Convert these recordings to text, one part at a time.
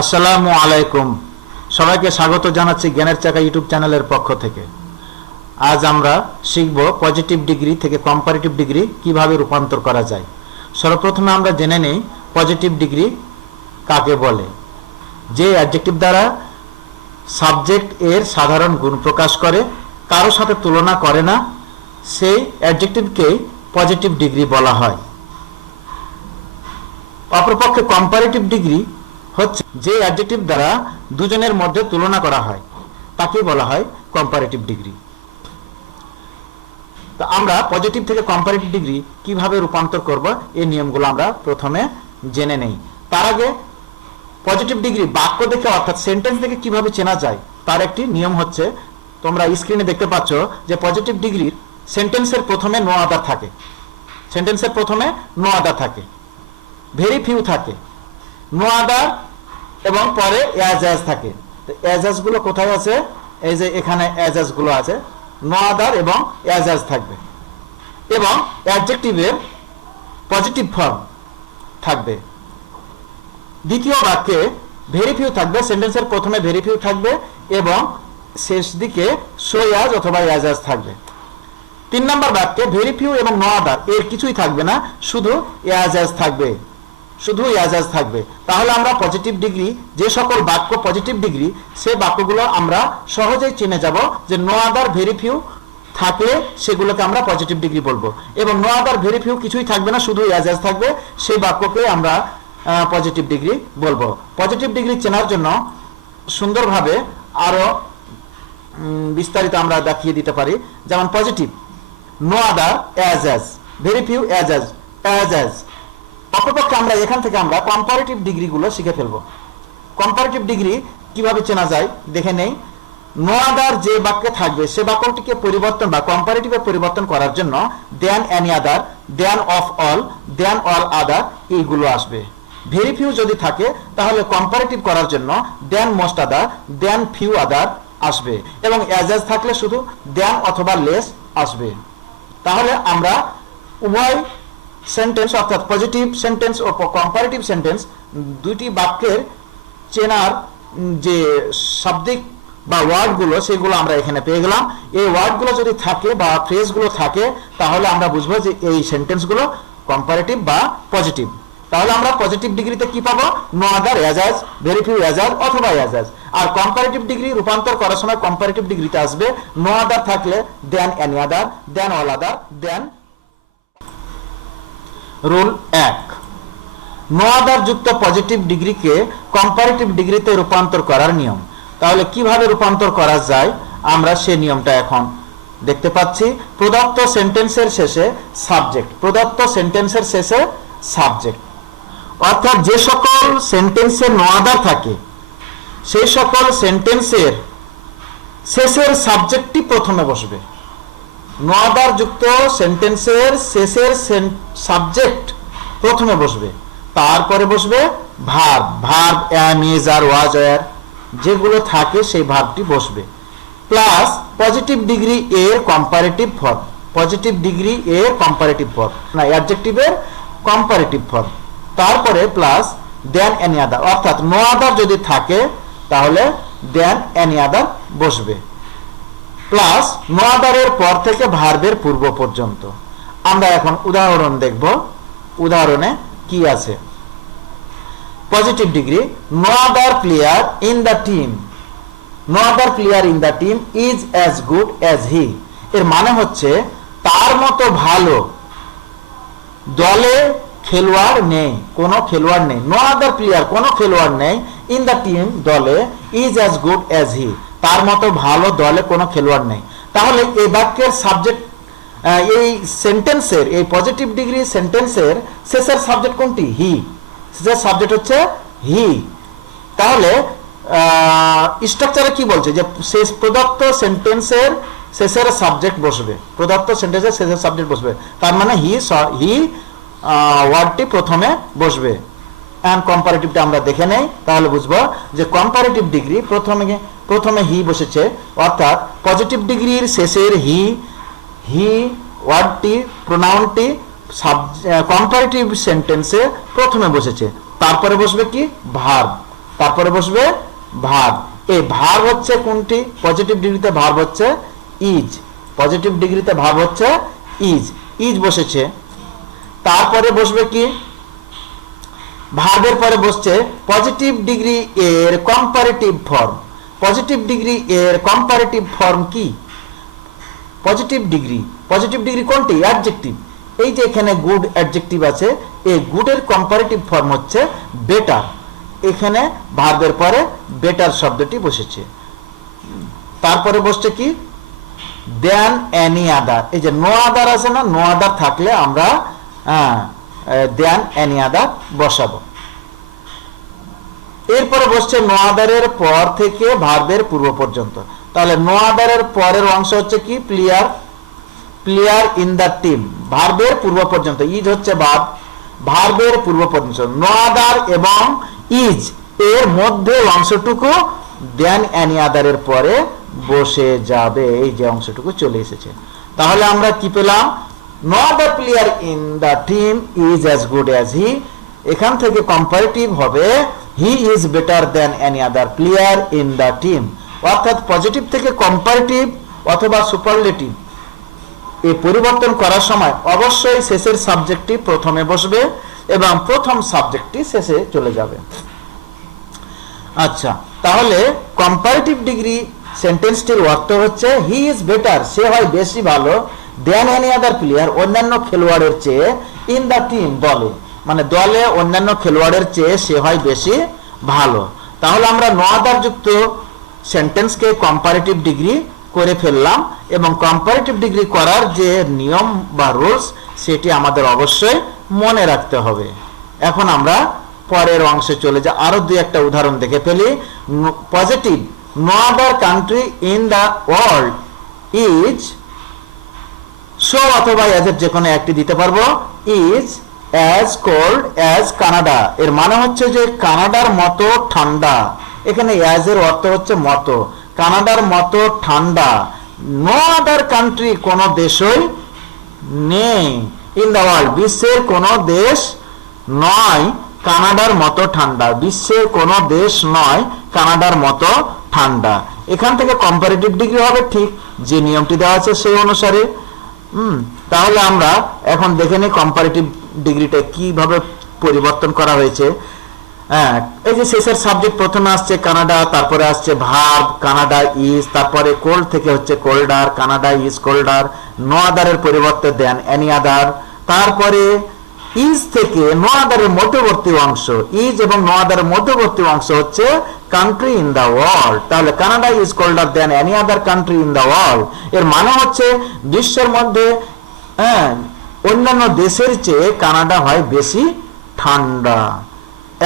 আসসালামু আলাইকুম। সবাইকে স্বাগত জানাচ্ছি জ্ঞানের চাকা ইউটিউব চ্যানেলের পক্ষ থেকে। আজ আমরা শিখব পজিটিভ ডিগ্রি থেকে কম্পারেটিভ ডিগ্রি কীভাবে রূপান্তর করা যায়। সর্বপ্রথমে আমরা জেনে নেই পজিটিভ ডিগ্রি কাকে বলে। যে অ্যাডজেক্টিভ দ্বারা সাবজেক্ট এর সাধারণ গুণ প্রকাশ করে, কারও সাথে তুলনা করে না, সেই অ্যাডজেক্টিভকেই পজিটিভ ডিগ্রি বলা হয়। অপরপক্ষে কম্পারেটিভ ডিগ্রি হচ্ছে যে অ্যাডজেক্টিভ দ্বারা দুজনের মধ্যে তুলনা করা হয় তাকে বলা হয় কম্পারেটিভ ডিগ্রি তো আমরা পজিটিভ থেকে কম্পারেটিভ ডিগ্রি কীভাবে রূপান্তর করব, এই নিয়মগুলো আমরা প্রথমে জেনে নেই। তার আগে পজিটিভ ডিগ্রি বাক্য দেখে অর্থাৎ সেন্টেন্স দেখে কীভাবে চেনা যায়, তার একটি নিয়ম হচ্ছে, তোমরা স্ক্রিনে দেখতে পাচ্ছ যে পজিটিভ ডিগ্রির সেন্টেন্সের প্রথমে নো আদার থাকে। সেন্টেন্সের প্রথমে নো আদার থাকে। ভেরি ফিউ থাকে। নো আদার এবং পরে অ্যাজ থাকে। অ্যাজ অ্যাজগুলো কোথায় আছে? এই যে এখানে অ্যাজ অ্যাজগুলো আছে। নো আদার এবং অ্যাজ থাকবে। এবং অ্যাডজেক্টিভের পজিটিভ ফর্ম থাকবে। দ্বিতীয় বাক্যে ভেরি ফিউ থাকবে সেন্টেন্সের প্রথমে ভেরি ফিউ থাকবে এবং শেষ দিকে সো অ্যাজ অথবা অ্যাজ থাকবে। তিন নম্বর বাক্যে ভেরি ফিউ এবং নো আদার এর কিছুই থাকবে না, শুধু অ্যাজ থাকবে। শুধু অ্যাজ থাকবে। তাহলে আমরা পজিটিভ ডিগ্রি যে সকল বাক্য পজিটিভ ডিগ্রি সে বাক্যগুলো আমরা সহজেই চিনে যাব যে নো আদার ভেরি ফিউ থাকলে সেগুলোকে আমরা পজিটিভ ডিগ্রি বলব। এবং নো আদার ভেরি ফিউ কিছুই থাকবে না শুধু অ্যাজ থাকবে সেই বাক্যকে আমরা পজিটিভ ডিগ্রি বলব। পজিটিভ ডিগ্রি চেনার জন্য সুন্দরভাবে আরও উম, বিস্তারিত আমরা দেখিয়ে দিতে পারি। যেমন positive no other as as very few as as as as অপরপক্ষে আমরা এখান থেকে আমরা কম্পারেটিভ ডিগ্রিগুলো শিখে ফেলব। কম্পারেটিভ ডিগ্রি কীভাবে চেনা যায় দেখে নেই। নো আদার যে বাক্যে থাকবে, সে বাক্যটিকে পরিবর্তন বা কম্পারেটিভে পরিবর্তন করার জন্য than any other than of all than all other এইগুলো আসবে। ভেরি ফিউ যদি থাকে, তাহলে কম্পারেটিভ করার জন্য দেন মোস্ট আদার দেন ফিউ আদার আসবে। এবং অ্যাজ অ্যাজ থাকলে শুধু দেন অথবা লেস আসবে। তাহলে আমরা উভয় সেন্টেন্স অর্থাৎ পজিটিভ সেন্টেন্স ও কম্পারেটিভ সেন্টেন্স দুইটি বাক্যের চেনার যে শাব্দিক বা ওয়ার্ডগুলো, সেগুলো আমরা এখানে পেয়ে গেলাম। এই ওয়ার্ডগুলো যদি থাকে বা ফ্রেজগুলো থাকে, তাহলে আমরা বুঝব যে এই সেন্টেন্সগুলো কম্পারেটিভ বা পজিটিভ তাহলে আমরা পজিটিভ ডিগ্রিতে কি পাবো? No other as as very few as as অথবা এজাজ আর কম্পারেটিভ ডিগ্রি রূপান্তর করার সময় কম্পারেটিভ ডিগ্রিতে আসবে। নো আদার থাকলে than any other than all other then rule এক। নো যুক্ত পজিটিভ ডিগ্রিকে কম্পারেটিভ ডিগ্রিতে রূপান্তর করার নিয়ম। তাহলে কীভাবে রূপান্তর করা যায়? আমরা সে নিয়মটা এখন দেখতে পাচ্ছি। প্রদত্ত সেন্টেন্সের শেষে সাবজেক্ট। প্রদত্ত সেন্টেন্সের শেষে সাবজেক্ট। অর্থাৎ যে সকল সেন্টেন্সে নো আদার থাকে, সেই সকল সেন্টেন্সের শেষের সাবজেক্টটি প্রথমে বসবে। নো আদার যুক্ত সেন্টেন্সের শেষের সাবজেক্ট প্রথমে বসবে। তারপরে বসবে verb verb am is are was আর যেগুলো থাকে সেই ভার্বটি বসবে। প্লাস পজিটিভ ডিগ্রি এর কম্পারেটিভ ফর্ম পজিটিভ ডিগ্রি এর কম্পারেটিভ ফর্ম না অ্যাডজেক্টিভের কম্পারেটিভ ফর্ম তারপরে প্লাস দেন এনি আদার অর্থাৎ নো আদার যদি থাকে, তাহলে দেন এনি আদার বসবে। প্লাস নো আদারের পর থেকে ভার্বের পূর্ব পর্যন্ত। আমরা এখন উদাহরণ দেখব। উদাহরণে কি আছে? Positive degree no other player in the team no other player in the team is as good as he এর মানে হচ্ছে, তার মতো ভালো দলে খেলোয়াড় নেই, কোনো খেলোয়াড় নেই। নো আদার প্লেয়ার কোনো খেলোয়াড় নেই ইন দ্য টিম দলে is as good as he তার মতো ভালো দলে কোনো খেলোয়াড় নেই। তাহলে এই বাক্যের সাবজেক্ট এই সেন্টেন্সের এই পজিটিভ ডিগ্রি সেন্টেন্সের শেষের সাবজেক্ট কোনটি? হি শেষের সাবজেক্ট হচ্ছে হি তাহলে স্ট্রাকচারে কি বলছে? যে শেষ প্রদত্ত সেন্টেন্সের শেষের সাবজেক্ট বসবে। প্রদত্ত সেন্টেন্সের শেষের সাবজেক্ট বসবে। তার মানে হি হি ওয়ার্ডটি প্রথমে বসবে। অ্যান্ড কম্পারেটিভটা আমরা দেখে নেই, তাহলে বুঝব যে কম্পারেটিভ ডিগ্রি প্রথমে প্রথমে হি বসেছে, অর্থাৎ পজিটিভ ডিগ্রির শেষের হি হি ওয়ার্ডটি প্রোনাউনটি সাব কম্পারেটিভ সেন্টেন্সে প্রথমে বসেছে। তারপরে বসবে কি? ভার্ব তারপরে বসবে ভার্ব এই ভার্ব হচ্ছে কোনটি? পজিটিভ ডিগ্রিতে ভার্ব হচ্ছে ইজ পজিটিভ ডিগ্রিতে ভার্ব হচ্ছে ইজ ইজ বসেছে। তারপরে বসবে কি? ভার্বের পরে বসছে পজিটিভ ডিগ্রি এর কম্পারেটিভ ফর্ম পজিটিভ ডিগ্রি এর কম্পারেটিভ ফর্ম কি? পজিটিভ ডিগ্রি পজিটিভ ডিগ্রি কোনটি? অ্যাডজেক্টিভ এই যে এখানে গুড অ্যাডজেক্টিভ আছে, এই গুডের কম্পারেটিভ ফর্ম হচ্ছে বেটার এখানে ভার্বের পরে বেটার শব্দটি বসেছে। তারপরে বসছে কি? দেন এনি আদার এই যে নো আদার আছে না নো আদার থাকলে আমরা দেন এনি আদার বসাবো। এরপরে বসছে নো আদারের পর থেকে ভার্বের পূর্ব পর্যন্ত। তাহলে নো আদারের পরের অংশ হচ্ছে কি? Player player in the team. ভার্বের পূর্ব পর্যন্ত। ইজ হচ্ছে ভার্ব ভার্বের পূর্ব পর্যন্ত। নো আদার এবং ইজ এর মধ্যে অংশটুকু দেন অ্যানি আদারের পরে বসে যাবে। এই যে অংশটুকু চলে এসেছে। তাহলে আমরা কি পেলাম? No other player in the team is as good as he এখান থেকে কম্পারেটিভ হবে he is better than other player in the team অর্থাৎ পজিটিভ থেকে কম্পারেটিভ অথবা সুপারলেটিভ পরিবর্তন করার সময় অবশ্যই শেষের সাবজেক্টটি প্রথমে বসবে এবং প্রথম সাবজেক্টটি শেষে চলে যাবে। আচ্ছা তাহলে কম্পারেটিভ ডিগ্রি সেন্টেন্সটির অর্থ হচ্ছে হি ইজ বেটার সে হয় বেশি ভালো দেন এনি আদার প্লেয়ার অন্যান্য খেলোয়াড়ের চেয়ে ইন দ্য টিম দলে মানে দলে অন্যান্য খেলোয়াড়ের চেয়ে সে হয় বেশি ভালো। তাহলে আমরা ন আদার যুক্ত সেন্টেন্সকে কম্পারেটিভ ডিগ্রি করে ফেললাম এবং কম্পারেটিভ ডিগ্রি করার যে নিয়ম বা রুলস সেটি আমাদের অবশ্যই মনে রাখতে হবে। এখন আমরা পরের অংশে চলে যা আরও দুই একটা উদাহরণ দেখে ফেলি। Positive no other country in the world is so অথবা এজ এর যে কোনো একটি দিতে পারব। Is as cold as Canada এর মানে হচ্ছে যে কানাডার মতো ঠান্ডা। এখানে অ্যাজ এর অর্থ হচ্ছে মতো। কানাডার মতো ঠান্ডা। নো আদার কান্ট্রি কোন দেশই নেই ইন দ্য ওয়ার্ল্ড বিশ্বের কোন দেশ নয় কানাডার মতো ঠান্ডা। বিশ্বের কোন দেশ নয় কানাডার মতো ঠান্ডা। এখান থেকে কম্পারেটিভ ডিগ্রি হবে ঠিক। যে নিয়মটি দেওয়া আছে সেই অনুসারে। হুম, তাহলে আমরা এখন দেখে নিই কম্পারেটিভ ডিগ্রিটা কীভাবে পরিবর্তন করা হয়েছে। হ্যাঁ এই যে শেষের সাবজেক্ট প্রথমে আসছে কানাডা, তারপরে আসছে ভার্ব, কানাডা ইজ, তারপরে কোল্ড থেকে হচ্ছে colder, Canada is colder no আদারের পরিবর্তে দেন এনি আদার তারপরে ইজ থেকে নো আদারের মধ্যবর্তী অংশ, ইজ এবং নো আদারের মধ্যবর্তী অংশ হচ্ছে কান্ট্রি ইন দা ওয়ার্ল্ড তাহলে Canada is colder than any other country in the world এর মানে হচ্ছে বিশ্বের মধ্যে হ্যাঁ অন্যান্য দেশের চেয়ে কানাডা হয় বেশি ঠান্ডা।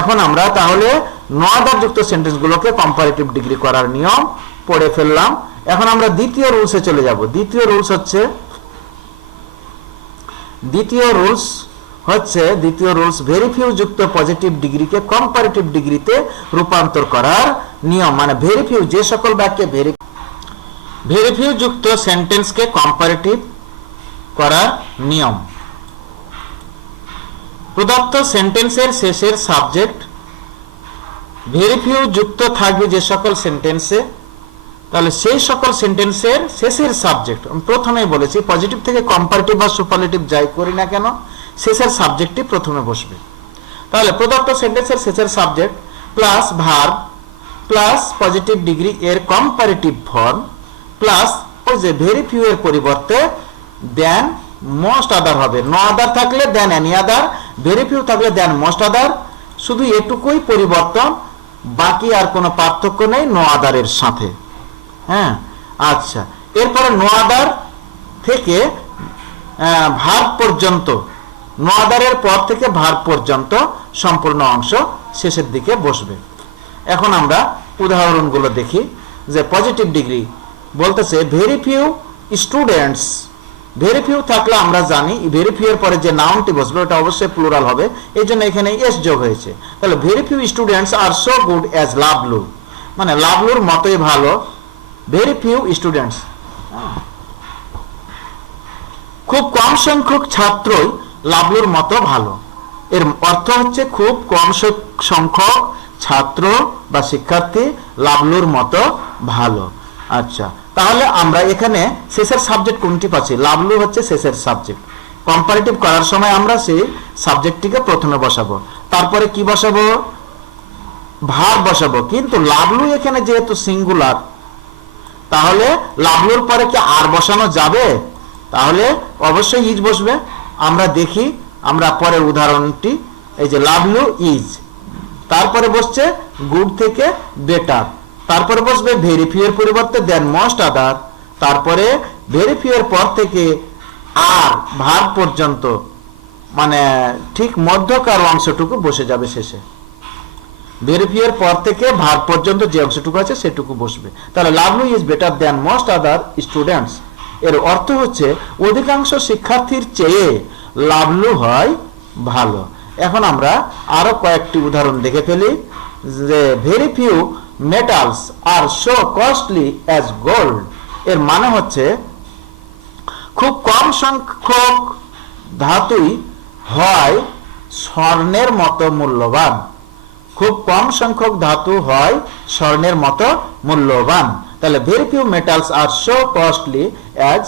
এখন আমরা তাহলে নয়াদার যুক্ত সেন্টেন্সগুলোকে কম্পারেটিভ ডিগ্রি করার নিয়ম পড়ে ফেললাম। এখন আমরা দ্বিতীয় রুলসে চলে যাব। দ্বিতীয় রুলস হচ্ছে, দ্বিতীয় রুলস হচ্ছে দ্বিতীয় রুলস ভেরিফিউ যুক্ত পজিটিভ ডিগ্রিকে কম্পারেটিভ ডিগ্রিতে রূপান্তর করার নিয়ম। মানে ভেরিফিউ যে সকল বাক্যে ভেরি ভেরিফিউ যুক্ত সেন্টেন্সকে কম্পারেটিভ করার নিয়ম। প্রদত্ত সেন্টেন্সের শেষের সাবজেক্ট ভেরিফিউ যুক্ত থাকবে যে সকল সেন্টেন্সে তাহলে সেই সকল সেন্টেন্সের শেষের সাবজেক্ট আমি প্রথমেই বলেছি পজিটিভ থেকে কম্পারেটিভ বা সুপারলেটিভ যাই করি না কেন শেষের সাবজেক্টটি প্রথমে বসবে। তাহলে প্রদত্ত সেন্টেন্সের শেষের subject plus verb plus positive degree এর কম্পারেটিভ ফর্ম প্লাস ওই যে ভেরি ফিউ এর পরিবর্তে দেন মোস্ট আদার হবে। নো আদার থাকলে than any other very few থাকলে দেন মোস্ট আদার শুধু এটুকুই পরিবর্তন, বাকি আর কোনো পার্থক্য নেই নো আদারের সাথে। হ্যাঁ আচ্ছা। এরপরে নো আদার থেকে ভার পর্যন্ত নো আদারের পর থেকে ভার পর্যন্ত সম্পূর্ণ অংশ শেষের দিকে বসবে। এখন আমরা উদাহরণগুলো দেখি যে পজিটিভ ডিগ্রি বলতেছে very few students very few থাকলে আমরা জানি ভেরি ফিউ এর পরে যে নাউনটি বসবে ওটা অবশ্যই প্লুরাল হবে। এই জন্য এখানে এস যোগ হয়েছে। তাহলে very few students are so good as Lovelu মানে লাভলুর মতোই ভালো। ভেরি ফিউ স্টুডেন্টস খুব কম সংখ্যক ছাত্রই লাভলুর মতো ভালো। এর অর্থ হচ্ছে খুব কম সংখ্যক ছাত্র বা শিক্ষার্থী লাভলুর মতো ভালো। আচ্ছা তাহলে আমরা এখানে শেষের সাবজেক্ট কোনটি পাচ্ছি? লাভলু হচ্ছে শেষের সাবজেক্ট কম্পারেটিভ করার সময় আমরা সেই সাবজেক্টটিকে প্রথমে বসাবো। তারপরে কি বসাবো? ভার বসাবো। কিন্তু লাভলু এখানে যেহেতু সিঙ্গুলার তাহলে লাভলুর পরে কি আর বসানো যাবে? তাহলে অবশ্যই ইজ বসবে। আমরা দেখি, আমরা পরের উদাহরণটি, এই যে লাভলু ইজ। তারপরে বসছে গুড থেকে বেটার। তারপরে বসবে ভেরিফিউর পরিবর্তে দেন মোস্ট আদার তারপরে ভেরিফিউর পর থেকে আর ভার পর্যন্ত মানে ঠিক মধ্যকার অংশটুকু বসে যাবে শেষে। ভেরিফিয়ার পর থেকে ভার পর্যন্ত যে অংশটুকু আছে সেটুকু বসবে। তাহলে Lovelu is better than most other students এর অর্থ হচ্ছে অধিকাংশ শিক্ষার্থীর চেয়ে লাভলু হয় ভালো। এখন আমরা আরও কয়েকটি উদাহরণ দেখে ফেলি, যে very few metals are so costly as gold এর মানে হচ্ছে খুব কম সংখ্যক ধাতুই হয় স্বর্ণের মতো মূল্যবান। খুব কম সংখ্যক ধাতু হয় স্বর্ণের মতো মূল্যবান। তাহলে very few metals are so costly as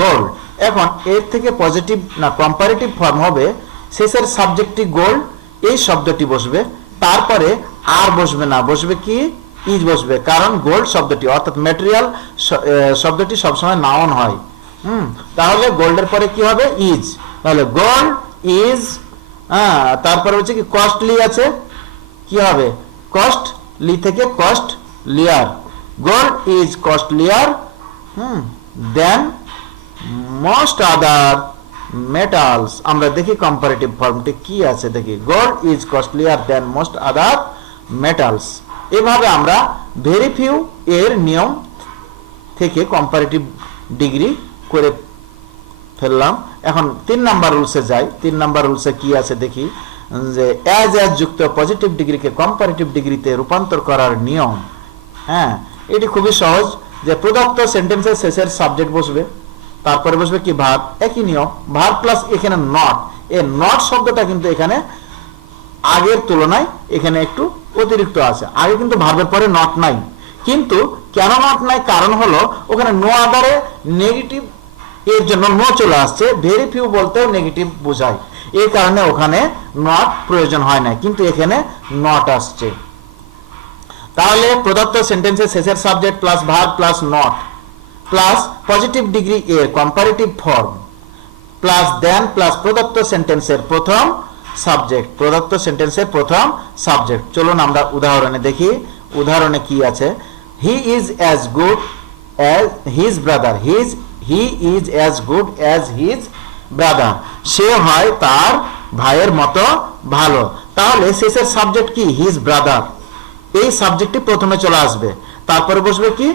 gold এখন এর থেকে পজিটিভ না কম্পারেটিভ ফর্ম হবে শেষের সাবজেক্টটি গোল্ড এই শব্দটি বসবে। তারপরে আর বসবে না, বসবে কি? ইজ বসবে। কারণ গোল্ড শব্দটি, অর্থাৎ মেটেরিয়াল শব্দটি সবসময় নাউন হয়। হুম, তাহলে গোল্ডের পরে কি হবে? ইজ তাহলে গোল্ড ইজ হ্যাঁ তারপরে হচ্ছে কি? কস্টলি আছে। কি হবে? কস্টলি থেকে costlier gold is costlier hmm than most other metals আমরা দেখি কম্পারেটিভ ফর্মটি কি আছে, দেখি। Gold is costlier than most other metals এভাবে আমরা ভেরি ফিউ এর নিয়ম থেকে কম্পারেটিভ ডিগ্রি করে ফেললাম। এখন তিন নাম্বার রুলসে যাই। তিন নাম্বার রুলসে কি আছে দেখি, যে অ্যাজ অ্যাজ যুক্ত পজিটিভ ডিগ্রিকে কম্পারেটিভ ডিগ্রিতে রূপান্তর করার নিয়ম। হ্যাঁ এটি খুবই সহজ যে প্রদত্ত সেন্টেন্সের শেষের সাবজেক্ট বসবে, তারপরে বসবে কি ভার একই নিয়ম। ভার প্লাস এখানে নট এ নট শব্দটা কিন্তু এখানে আগের তুলনায় এখানে একটু অতিরিক্ত আছে। আগে কিন্তু ভার্বের পরে নট নাই। কিন্তু কেন নট নাই? কারণ হলো ওখানে নো আদারে নেগেটিভ এর জন্য নো চলে আসছে। ভেরি ফিউ বলতেও নেগেটিভ বোঝায়। এই কারণে ওখানে নট প্রয়োজন হয় না কিন্তু এখানে নট আসছে। তাহলে প্রদত্ত সেন্টেন্সের শেষের subject plus verb plus not plus positive degree এর comparative form plus than plus প্রদত্ত সেন্টেন্সের প্রথম সাবজেক্ট প্রদত্ত সেন্টেন্সের প্রথম সাবজেক্ট চলুন আমরা উদাহরণে দেখি, উদাহরণে কি আছে? He is as good as his brother his he is as good as his brother সে হয় তার ভাইয়ের মতো ভালো। তাহলে শেষের সাবজেক্ট কি? হিজ ব্রাদার এই সাবজেক্টটি প্রথমে চলে আসবে। তারপরে বসবে কি?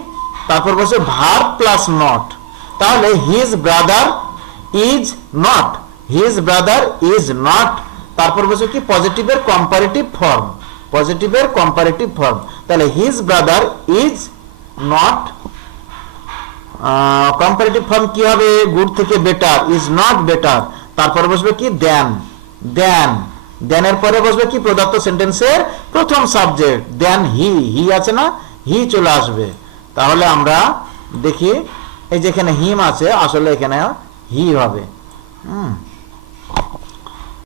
তারপর বসবে ভার প্লাস নট তাহলে his brother is not his brother is not তারপর বসবে কি? পজিটিভের কম্পারেটিভ ফর্ম পজিটিভের কম্পারেটিভ ফর্ম তাহলে his brother is not comparative form কি হবে? গুড থেকে বেটার ইজ নট বেটার তারপরে বসবে কি? দেন দেন দেনের পরে বসবে কি? প্রদত্ত সেন্টেন্সের প্রথম সাবজেক্ট দেন হি হি আছে না? হি চলে আসবে। তাহলে আমরা দেখি, এই যেখানে হিম আছে, আসলে এখানে হি হবে। হুম।